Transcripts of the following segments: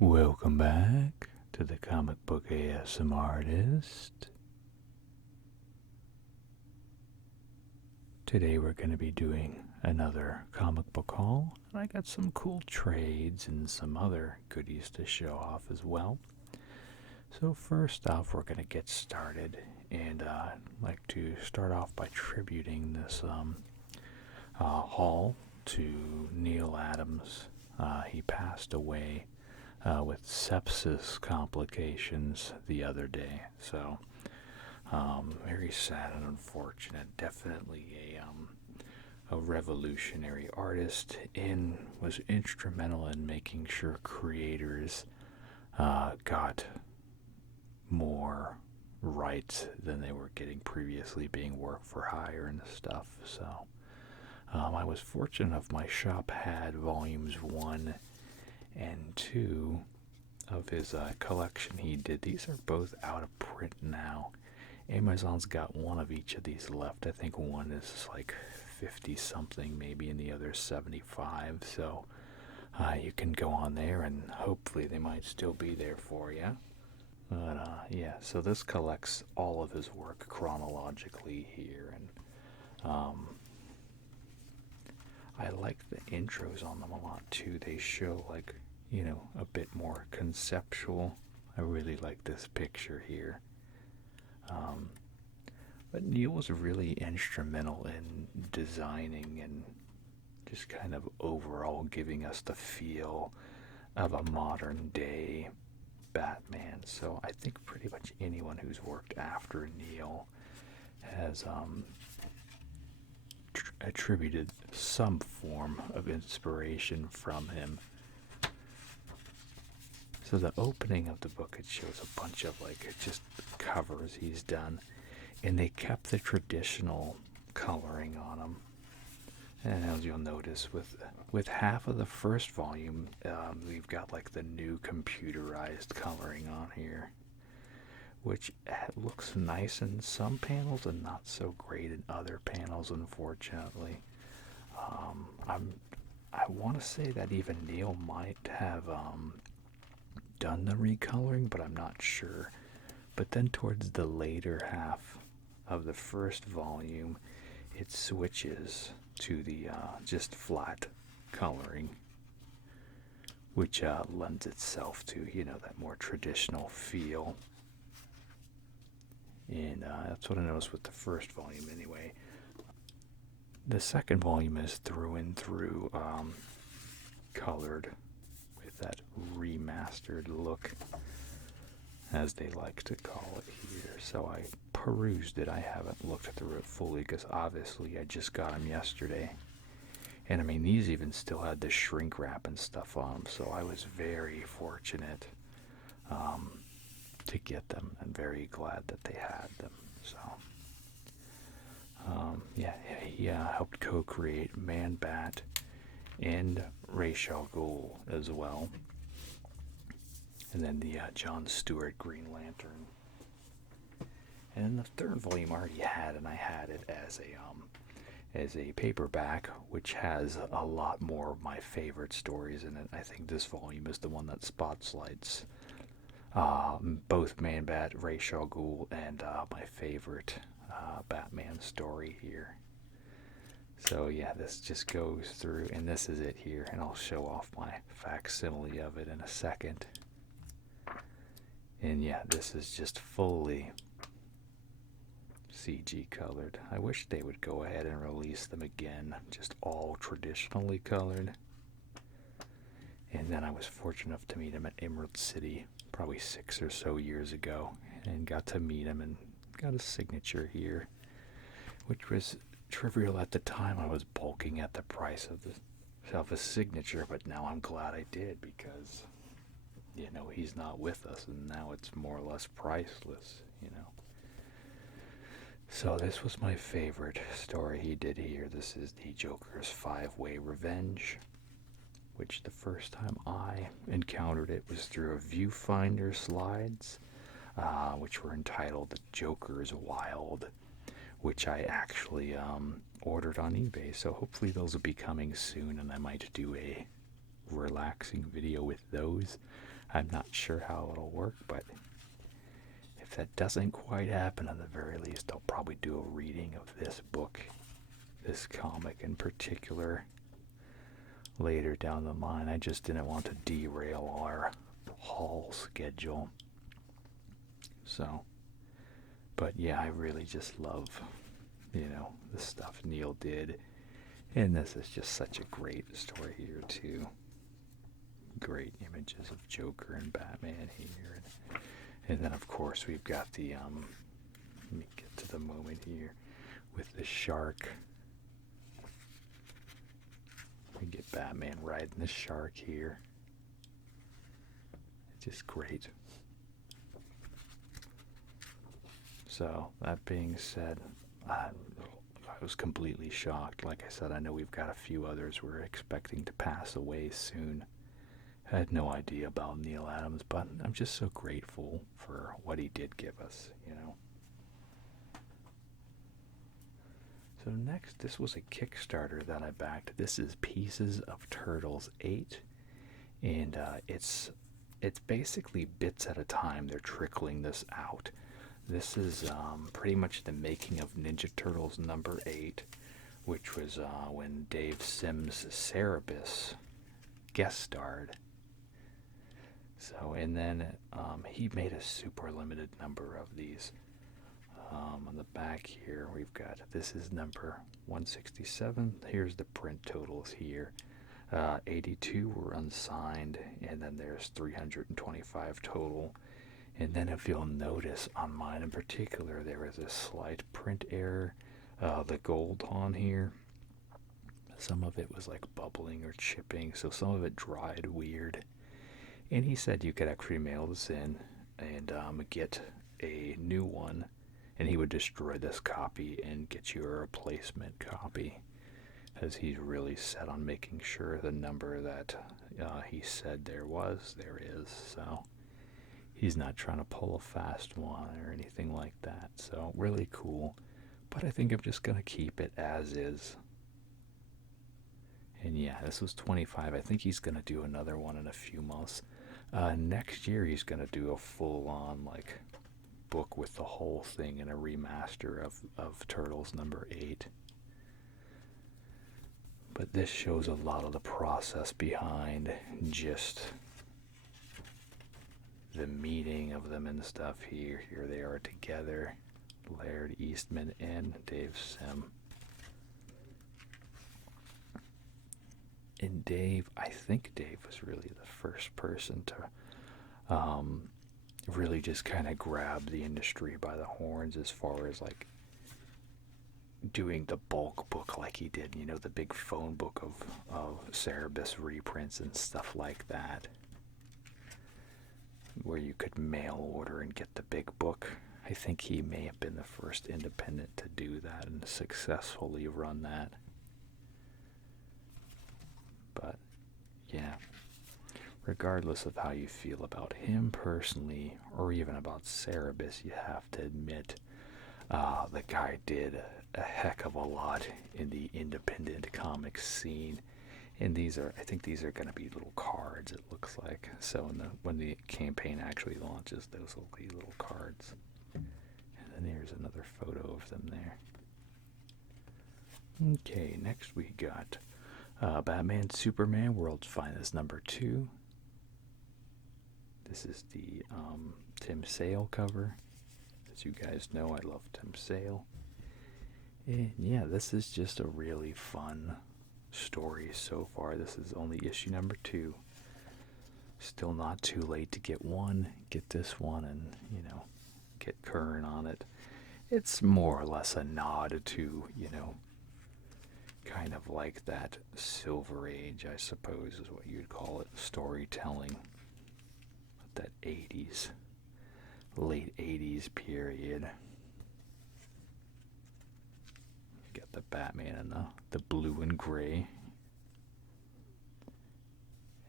Welcome back to the Comic Book ASM Artist. Today we're going to be doing another comic book haul. I got some cool trades and some other goodies to show off as well. So first off, we're going to get started, and I'd like to start off by tributing this haul to Neal Adams. He passed away with sepsis complications the other day. So, very sad and unfortunate. Definitely a revolutionary artist and was instrumental in making sure creators got more rights than they were getting previously, being work for hire and stuff. So, I was fortunate enough my shop had volumes 1 and 2 of his collection he did. These are both out of print now. Amazon's got one of each of these left. I think one is like 50 something maybe, and the other 75. So you can go on there and hopefully they might still be there for you. But yeah, so this collects all of his work chronologically here, and I like the intros on them a lot too. They show like, you know, a bit more conceptual. I really like this picture here. But Neal was really instrumental in designing and just kind of overall giving us the feel of a modern day Batman. So I think pretty much anyone who's worked after Neal has attributed some form of inspiration from him. So the opening of the book, it shows a bunch of like just covers he's done, and they kept the traditional coloring on them. And as you'll notice, with half of the first volume, we've got like the new computerized coloring on here, which looks nice in some panels and not so great in other panels, unfortunately. I want to say that even Neal might have done the recoloring, but I'm not sure. But then towards the later half of the first volume, it switches to the just flat coloring, which lends itself to, you know, that more traditional feel. And that's what I noticed with the first volume anyway. The second volume is through and through colored with that remastered look, as they like to call it here. So I perused it. I haven't looked through it fully because obviously I just got them yesterday. And I mean, these even still had the shrink wrap and stuff on them, so I was very fortunate to get them, and very glad that they had them. So yeah, he helped co-create Man-Bat and Ra's al Ghul as well, and then the John Stewart Green Lantern. And then the third volume I already had, and I had it as a paperback, which has a lot more of my favorite stories in it. I think this volume is the one that spotlights both Man-Bat, Ra's al Ghul, and my favorite Batman story here. So yeah, this just goes through, and this is it here, and I'll show off my facsimile of it in a second. And yeah, this is just fully CG colored. I wish they would go ahead and release them again, just all traditionally colored. And then I was fortunate enough to meet him at Emerald City probably 6 or so years ago, and got to meet him and got a signature here, which was trivial at the time. I was balking at the price of a signature, but now I'm glad I did, because, you know, he's not with us, and now it's more or less priceless, you know. So this was my favorite story he did here. This is the Joker's 5-Way Revenge, which the first time I encountered it was through a viewfinder slides, which were entitled The Joker's Wild, which I actually ordered on eBay. So hopefully those will be coming soon, and I might do a relaxing video with those. I'm not sure how it'll work, but if that doesn't quite happen, at the very least, I'll probably do a reading of this book, this comic in particular, later down the line. I just didn't want to derail our haul schedule. So, but yeah, I really just love, the stuff Neal did. And this is just such a great story here, too. Great images of Joker and Batman here. And then, of course, we've got the, let me get to the moment here, with the shark. We get Batman riding the shark here. It's just great. So, that being said, I was completely shocked. Like I said, I know we've got a few others we're expecting to pass away soon. I had no idea about Neal Adams, but I'm just so grateful for what he did give us, So next, this was a Kickstarter that I backed. This is Pieces of Turtles 8, and it's basically bits at a time. They're trickling this out. This is pretty much the making of Ninja Turtles number 8, which was when Dave Sims' Cerebus guest starred. So, and then he made a super limited number of these. On the back here, we've got, this is number 167. Here's the print totals here. 82 were unsigned, and then there's 325 total. And then if you'll notice, on mine in particular, there is a slight print error. The gold on here, some of it was like bubbling or chipping, so some of it dried weird. And he said you could actually mail this in and get a new one, and he would destroy this copy and get you a replacement copy, as he's really set on making sure the number that he said there is. So he's not trying to pull a fast one or anything like that. So really cool. But I think I'm just going to keep it as is. And yeah, this was 25. I think he's going to do another one in a few months. Next year he's going to do a full-on book with the whole thing and a remaster of Turtles number 8. But this shows a lot of the process behind just the meeting of them and stuff here. Here they are together, Laird Eastman and Dave Sim. And Dave, I think Dave was really the first person to really just kind of grab the industry by the horns as far as doing the bulk book like he did, the big phone book of Cerebus reprints and stuff like that, where you could mail order and get the big book. I think he may have been the first independent to do that and successfully run that. But yeah, regardless of how you feel about him personally, or even about Cerebus, you have to admit the guy did a heck of a lot in the independent comics scene. And I think these are going to be little cards, it looks like. So when the campaign actually launches, those will be little cards. And then here's another photo of them there. Okay, next we got Batman Superman World's Finest number 2. This is the Tim Sale cover. As you guys know, I love Tim Sale. And yeah, this is just a really fun story so far. This is only issue number 2. Still not too late to get this one and, get current on it. It's more or less a nod to, kind of like that Silver Age, I suppose is what you'd call it, storytelling. That late 80s period. You got the Batman in the blue and gray.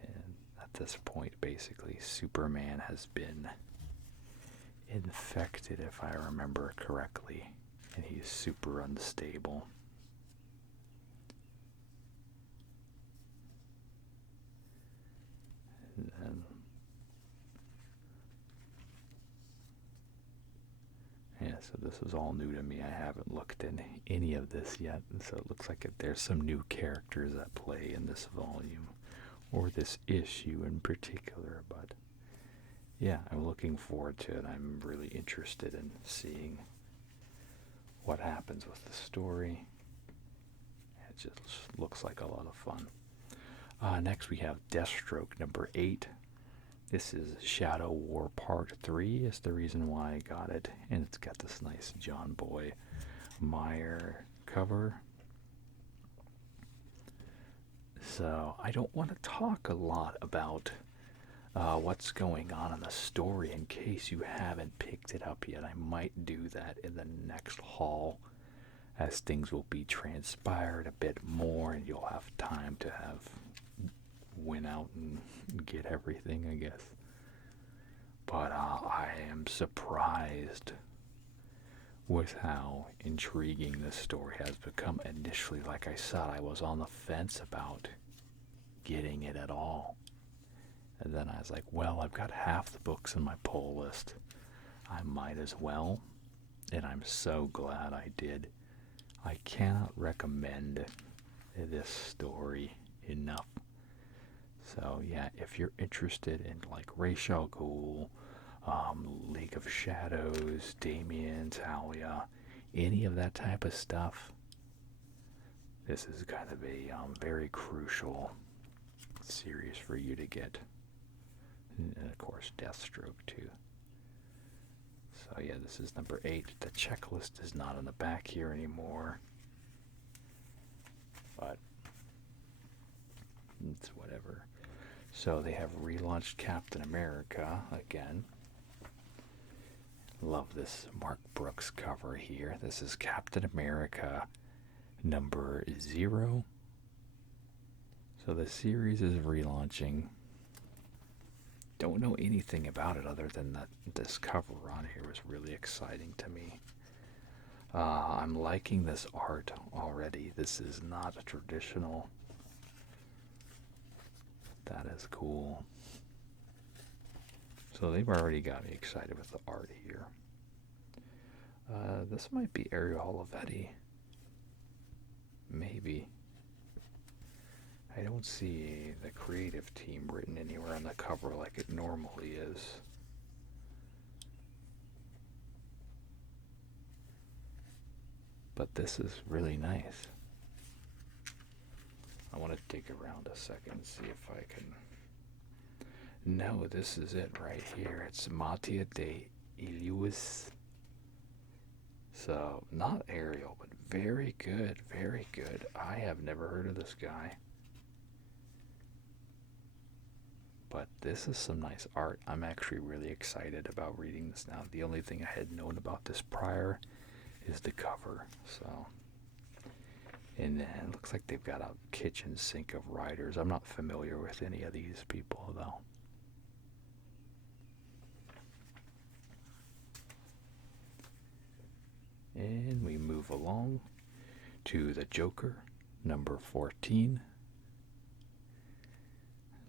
And at this point, basically, Superman has been infected, if I remember correctly, and he's super unstable. And then Yeah, so this is all new to me. I haven't looked in any of this yet, and so it looks like there's some new characters at play in this volume, or this issue in particular, but yeah, I'm looking forward to it. I'm really interested in seeing what happens with the story. It just looks like a lot of fun. Next we have Deathstroke number 8. This is Shadow War Part 3 is the reason why I got it. And it's got this nice John Boy Meyer cover. So I don't want to talk a lot about what's going on in the story in case you haven't picked it up yet. I might do that in the next haul, as things will be transpired a bit more and you'll have time to have went out and get everything, I guess. But I am surprised with how intriguing this story has become. Initially, like I said, I was on the fence about getting it at all. And then I was like, well, I've got half the books in my pull list. I might as well. And I'm so glad I did. I cannot recommend this story enough. So yeah, if you're interested in like Ra's al Ghul, League of Shadows, Damien, Talia, any of that type of stuff, this is kind of a very crucial series for you to get. And of course, Deathstroke too. So yeah, this is number 8. The checklist is not in the back here anymore, but it's whatever. So they have relaunched Captain America again. Love this Mark Brooks cover here. This is Captain America number 0. So the series is relaunching. Don't know anything about it other than that this cover on here was really exciting to me. I'm liking this art already. This is not a traditional. That is cool. So they've already got me excited with the art here. This might be Ariel Olivetti. Maybe. I don't see the creative team written anywhere on the cover like it normally is. But this is really nice. I want to dig around a second and see if I can. No, this is it right here. It's Mattia de Iluis. So, not Ariel, but very good, very good. I have never heard of this guy. But this is some nice art. I'm actually really excited about reading this now. The only thing I had known about this prior is the cover. So, and then it looks like they've got a kitchen sink of writers. I'm not familiar with any of these people, though. And we move along to the Joker, number 14.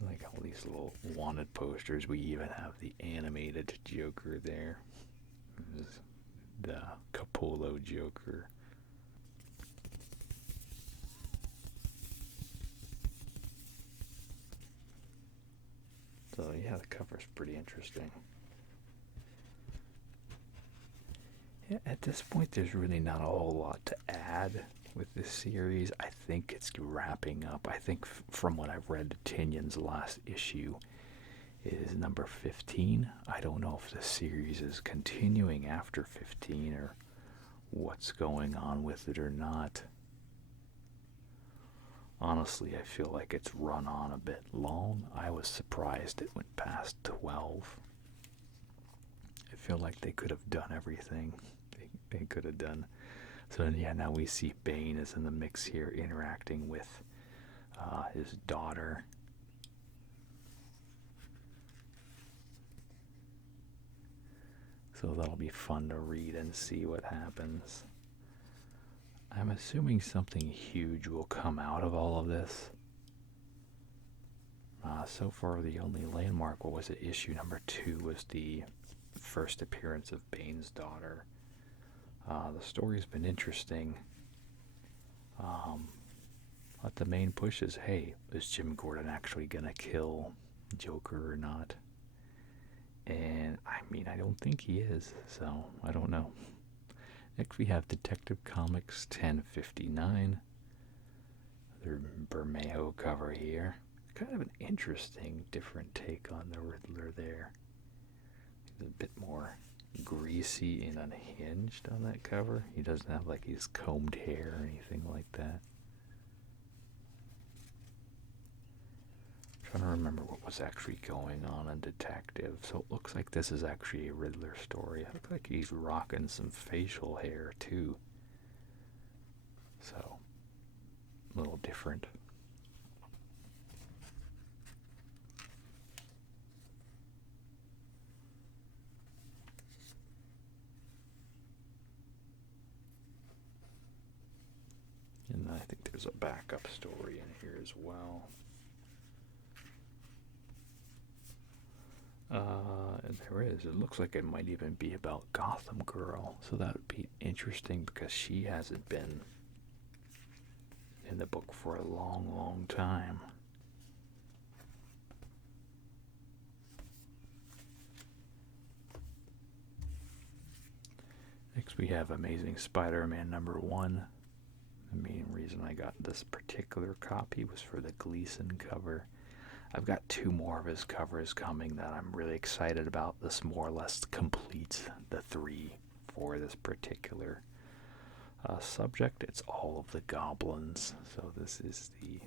Like all these little wanted posters. We even have the animated Joker there. The Capullo Joker. So yeah, the cover's pretty interesting. Yeah, at this point there's really not a whole lot to add with this series. I think it's wrapping up. I think from what I've read, Tynion's last issue is number 15. I don't know if the series is continuing after 15 or what's going on with it or not. Honestly, I feel like it's run on a bit long. I was surprised it went past 12. I feel like they could have done everything they could have done. So yeah, now we see Bane is in the mix here, interacting with his daughter. So that'll be fun to read and see what happens. I'm assuming something huge will come out of all of this. So far, the only landmark, what was it, issue number 2, was the first appearance of Bane's daughter. The story's been interesting. But the main push is, hey, is Jim Gordon actually gonna kill Joker or not? And I mean, I don't think he is, so I don't know. Next we have Detective Comics 1059. Their Bermejo cover here. Kind of an interesting, different take on the Riddler there. He's a bit more greasy and unhinged on that cover. He doesn't have like his combed hair or anything like that. I'm trying to remember what was actually going on in Detective. So it looks like this is actually a Riddler story. It looks like he's rocking some facial hair too. So, a little different. And I think there's a backup story in here as well. And there is. It looks like it might even be about Gotham Girl. So that would be interesting because she hasn't been in the book for a long, long time. Next we have Amazing Spider-Man #1. The main reason I got this particular copy was for the Gleason cover. I've got 2 more of his covers coming that I'm really excited about. This more or less completes the 3 for this particular subject. It's all of the goblins. So this is I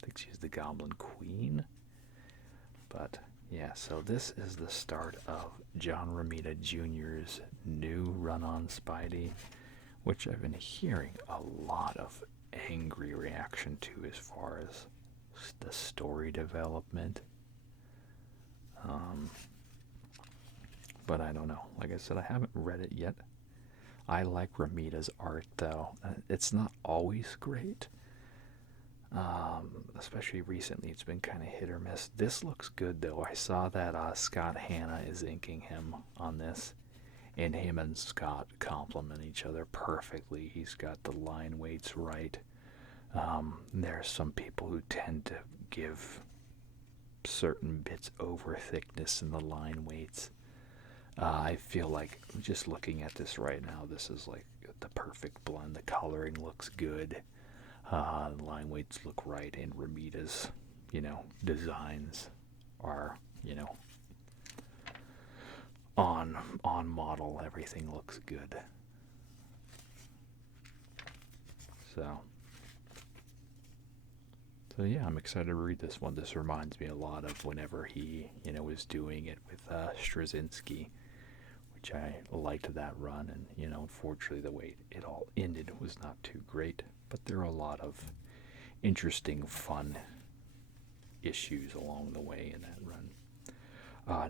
think she's the Goblin Queen. But yeah, so this is the start of John Romita Jr.'s new run on Spidey, which I've been hearing a lot of angry reaction to as far as the story development. But I don't know. Like I said, I haven't read it yet. I like Romita's art, though. It's not always great. Especially recently, it's been kind of hit or miss. This looks good, though. I saw that Scott Hanna is inking him on this. And him and Scott complement each other perfectly. He's got the line weights right. There are some people who tend to give certain bits over thickness in the line weights. I feel like just looking at this right now, this is like the perfect blend. The coloring looks good. The line weights look right, and Romita's, designs are, on model. Everything looks good. So yeah, I'm excited to read this one. This reminds me a lot of whenever he, was doing it with Straczynski, which I liked that run. And, unfortunately, the way it all ended was not too great. But there are a lot of interesting, fun issues along the way in that run.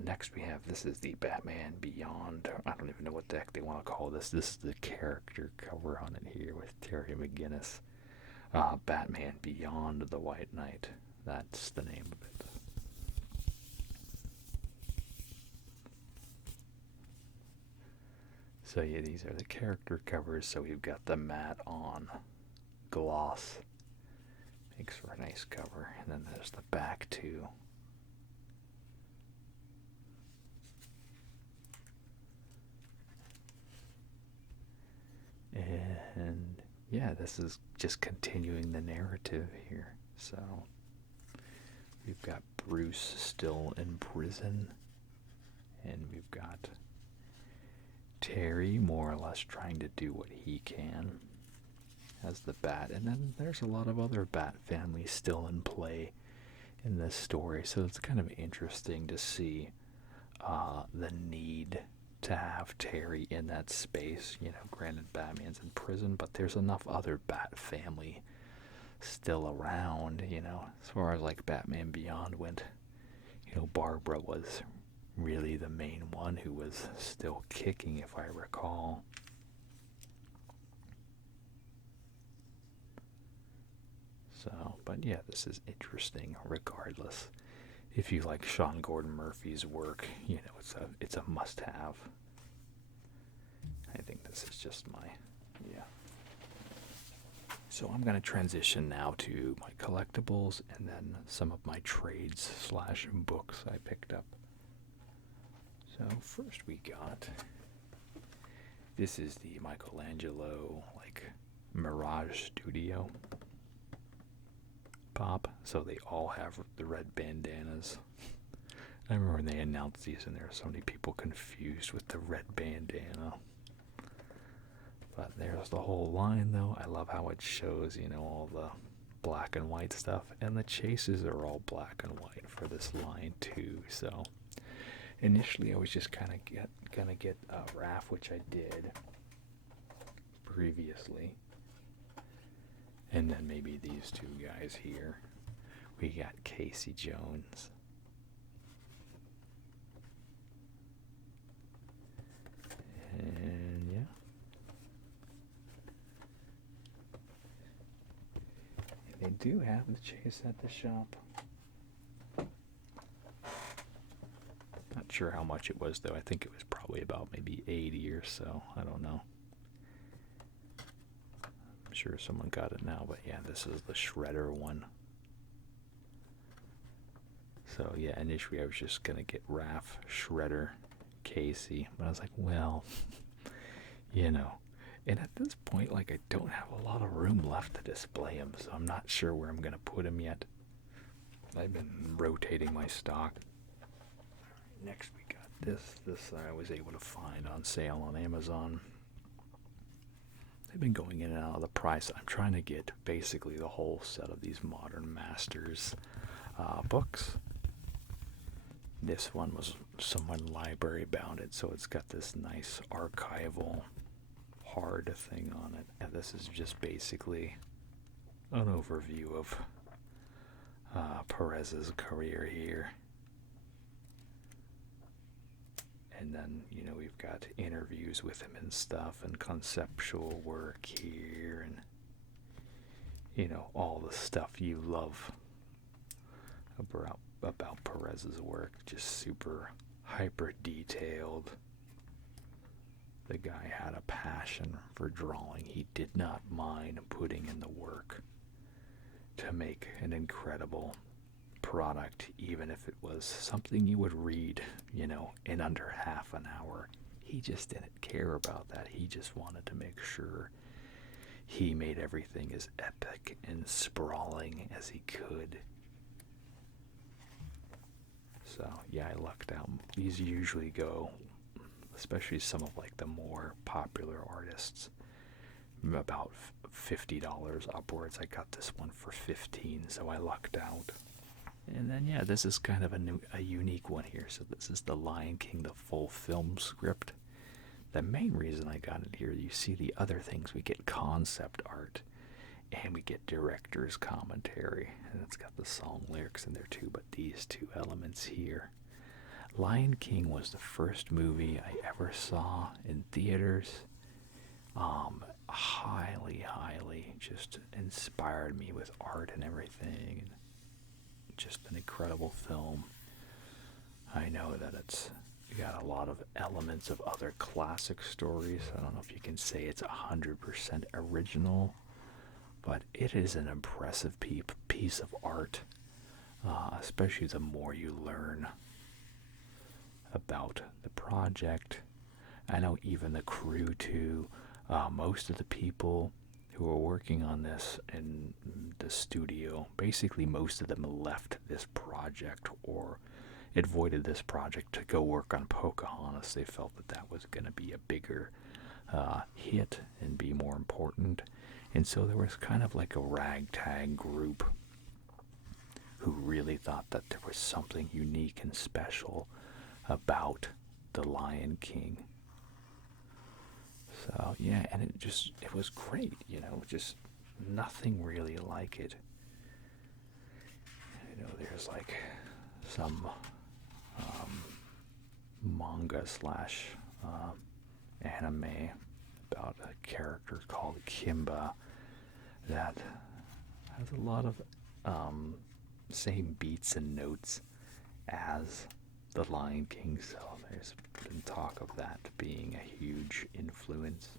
Next we have, this is the Batman Beyond. I don't even know what the heck they want to call this. This is the character cover on it here with Terry McGinnis. Batman Beyond the White Knight. That's the name of it. So yeah, these are the character covers. So we've got the matte on gloss. Makes for a nice cover. And then there's the back too. And yeah, this is just continuing the narrative here. So we've got Bruce still in prison, and we've got Terry more or less trying to do what he can as the Bat. And then there's a lot of other Bat families still in play in this story. So it's kind of interesting to see the need to have Terry in that space. Granted, Batman's in prison, but there's enough other Bat family still around, as far as like Batman Beyond went. Barbara was really the main one who was still kicking, if I recall. So, but yeah, this is interesting regardless. If you like Sean Gordon Murphy's work, it's a must-have. I think this is just my, yeah. So I'm going to transition now to my collectibles and then some of my trades slash books I picked up. So first we got, this is the Michelangelo, like, Mirage Studio pop. So they all have the red bandanas. I remember when they announced these and there were so many people confused with the red bandana. But there's the whole line, though. I love how it shows, you know, all the black and white stuff. And the chases are all black and white for this line, too. So initially I was just kind of gonna get Raph, which I did previously. And then maybe these two guys here. We got Casey Jones. And yeah. They do have the chase at the shop. Not sure how much it was, though. I think it was probably about maybe 80 or so. I don't know. I'm sure someone got it now, but yeah, this is the Shredder one. So yeah, initially I was just gonna get Raph, Shredder, Casey, but I was like, well, you know. And at this point, like, I don't have a lot of room left to display them, so I'm not sure where I'm gonna put them yet. I've been rotating my stock. Next we got this. This I was able to find on sale on Amazon. They've been going in and out of the price. I'm trying to get basically the whole set of these Modern Masters books. This one was someone library bound it, so it's got this nice archival hard thing on it. And this is just basically an overview of Perez's career here. And then, you know, we've got interviews with him and stuff, and conceptual work here, and, you know, all the stuff you love about Perez's work. Just super hyper detailed. The guy had a passion for drawing. He did not mind putting in the work to make an incredible product, even if it was something you would read, you know, in under half an hour. He just didn't care about that. He just wanted to make sure he made everything as epic and sprawling as he could. So yeah, I lucked out. These usually go, especially some of like the more popular artists, about $50 upwards. I got this one for $15, so I lucked out. And then yeah, this is kind of a unique one here. So this is the Lion King, the full film script. The main reason I got it here, you see the other things, we get concept art and we get director's commentary, and it's got the song lyrics in there too. But these two elements here, Lion King was the first movie I ever saw in theaters. Highly just inspired me with art and everything. Just an incredible film. I know that it's got a lot of elements of other classic stories. I don't know if you can say it's 100% original, but it is an impressive piece of art, especially the more you learn about the project. I know even the crew too, most of the people who were working on this in the studio, basically most of them left this project or avoided this project to go work on Pocahontas. They felt that that was going to be a bigger hit and be more important. And so there was kind of like a ragtag group who really thought that there was something unique and special about the Lion King. So yeah, and it was great, you know, just nothing really like it. You know, there's like some manga slash anime about a character called Kimba that has a lot of same beats and notes as The Lion King, so there's been talk of that being a huge influence.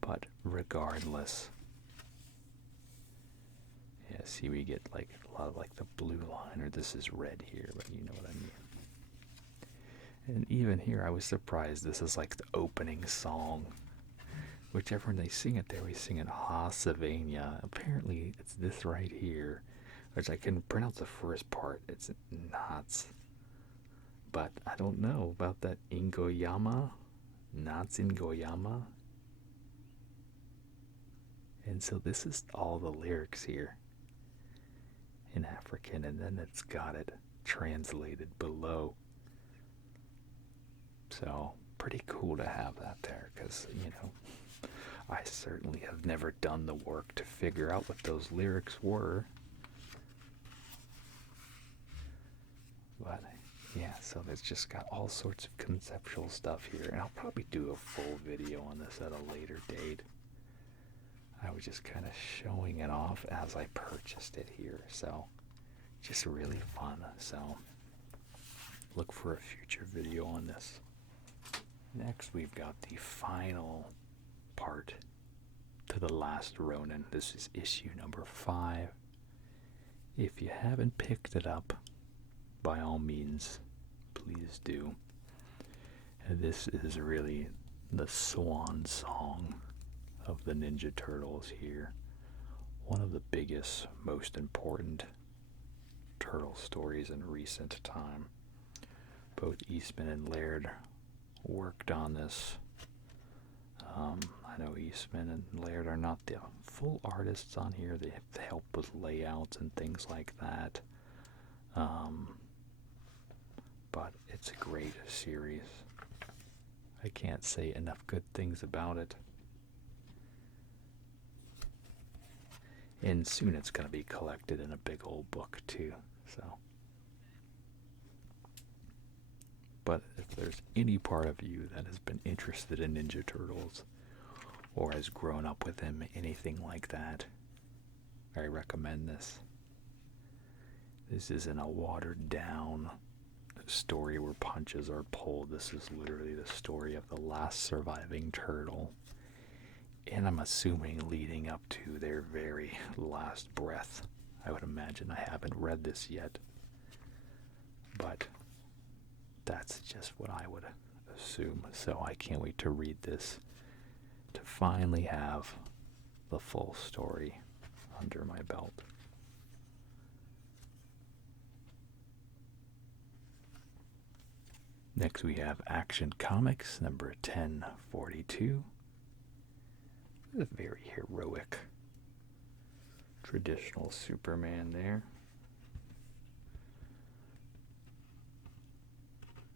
But regardless, yeah, see, we get like a lot of like the blue line, or this is red here, but you know what I mean. And even here, I was surprised this is like the opening song. Whichever one they sing it there, we sing it Hasavania. Apparently, it's this right here, which I can pronounce the first part. It's Nats. But I don't know about that Ingoyama. Nats Ingoyama. And so this is all the lyrics here in African, and then it's got it translated below. So, pretty cool to have that there, because, you know, I certainly have never done the work to figure out what those lyrics were. But, yeah, so it's just got all sorts of conceptual stuff here, and I'll probably do a full video on this at a later date. I was just kind of showing it off as I purchased it here, so just really fun. So look for a future video on this. Next, we've got the final part to the Last Ronin. This is issue number 5. If you haven't picked it up, by all means, please do. And this is really the swan song of the Ninja Turtles here. One of the biggest, most important turtle stories in recent time. Both Eastman and Laird worked on this. I know Eastman and Laird are not the full artists on here. They help with layouts and things like that. But it's a great series. I can't say enough good things about it. And soon it's going to be collected in a big old book too. So, but if there's any part of you that has been interested in Ninja Turtles or has grown up with them, anything like that, I recommend this. This isn't a watered down story where punches are pulled. This is literally the story of the last surviving turtle. And I'm assuming leading up to their very last breath. I would imagine. I haven't read this yet. But that's just what I would assume. So I can't wait to read this, to finally have the full story under my belt. Next we have Action Comics number 1042. A very heroic, traditional Superman there.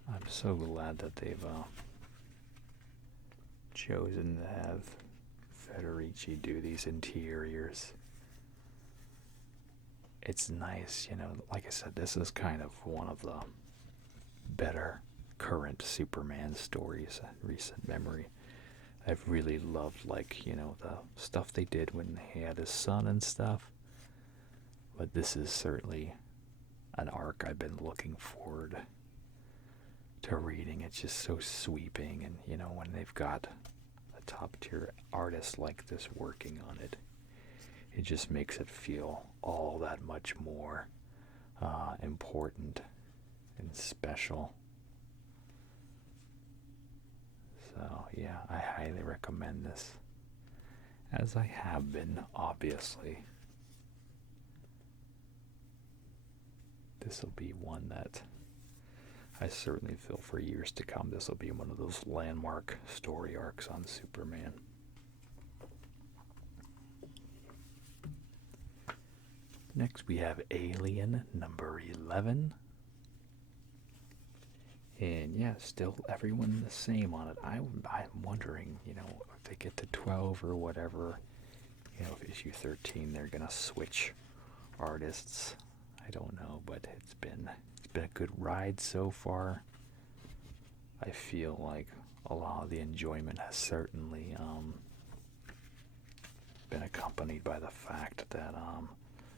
I'm so glad that they've chosen to have Federici do these interiors. It's nice, you know, like I said, this is kind of one of the better current Superman stories in recent memory. I've really loved, like, you know, the stuff they did when he had his son and stuff. But this is certainly an arc I've been looking forward to reading. It's just so sweeping, and, you know, when they've got a top-tier artist like this working on it, it just makes it feel all that much more important and special. So, yeah, I highly recommend this, as I have been, obviously. This will be one that I certainly feel for years to come. This will be one of those landmark story arcs on Superman. Next we have Alien number 11. And yeah, still everyone the same on it. I'm wondering, you know, if they get to 12 or whatever, you know, if issue 13 they're gonna switch artists. I don't know, but it's been a good ride so far. I feel like a lot of the enjoyment has certainly been accompanied by the fact that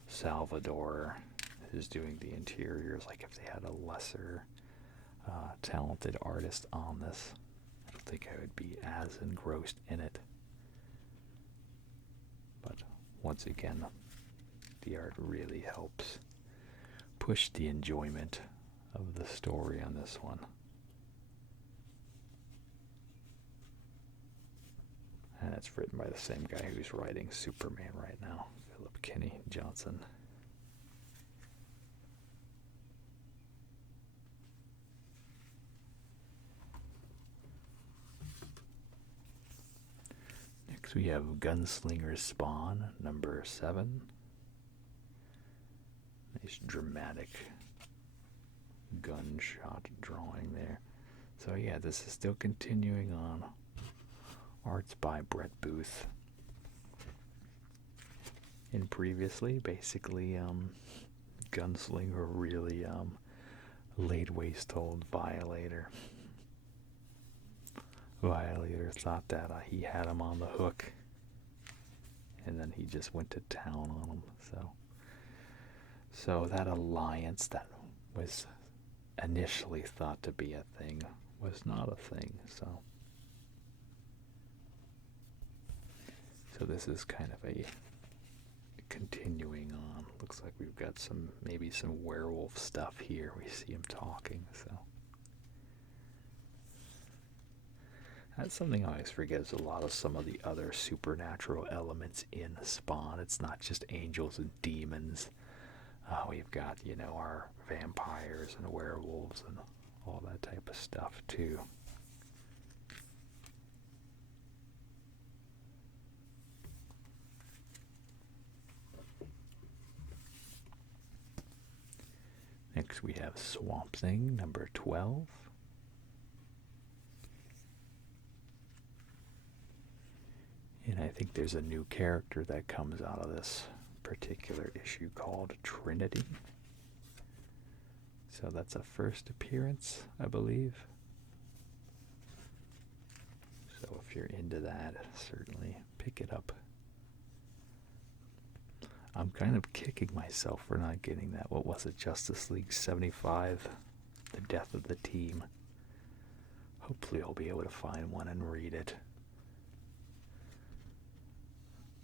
Salvador is doing the interiors. Like, if they had a lesser talented artist on this. I don't think I would be as engrossed in it. But once again, the art really helps push the enjoyment of the story on this one. And it's written by the same guy who's writing Superman right now, Philip Kenny Johnson. Next we have Gunslinger Spawn, number 7. Nice dramatic gunshot drawing there. So yeah, this is still continuing on. Art's by Brett Booth. And previously, basically, Gunslinger really laid waste to old Violator. Violator thought that he had him on the hook, and then he just went to town on him. So that alliance that was initially thought to be a thing was not a thing. So this is kind of a continuing on. Looks like we've got maybe some werewolf stuff here. We see him talking, so that's something I always forget. Is a lot of some of the other supernatural elements in Spawn. It's not just angels and demons. We've got, our vampires and werewolves and all that type of stuff too. Next we have Swamp Thing, number 12. And I think there's a new character that comes out of this particular issue called Trinity. So that's a first appearance, I believe. So if you're into that, certainly pick it up. I'm kind of kicking myself for not getting that. What was it? Justice League 75, The Death of the Team. Hopefully I'll be able to find one and read it.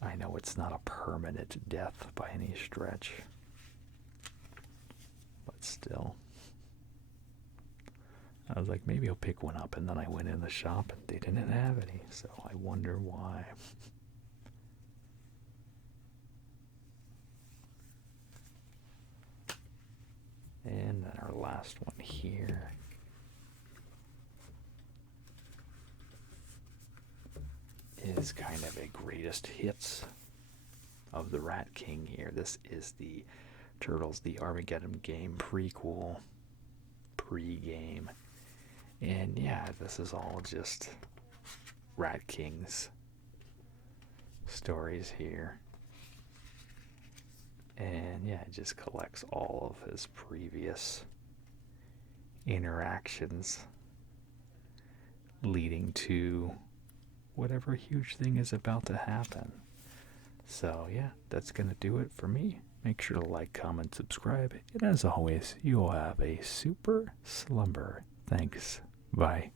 I know it's not a permanent death by any stretch, but still. I was like, maybe I'll pick one up, and then I went in the shop and they didn't have any, so I wonder why. And then our last one here is kind of a greatest hits of the Rat King here. This is the Turtles the Armageddon game prequel, pre-game. And yeah, this is all just Rat King's stories here. And yeah, it just collects all of his previous interactions leading to whatever huge thing is about to happen. So yeah, that's going to do it for me. Make sure to like, comment, subscribe. And as always, you'll have a super slumber. Thanks. Bye.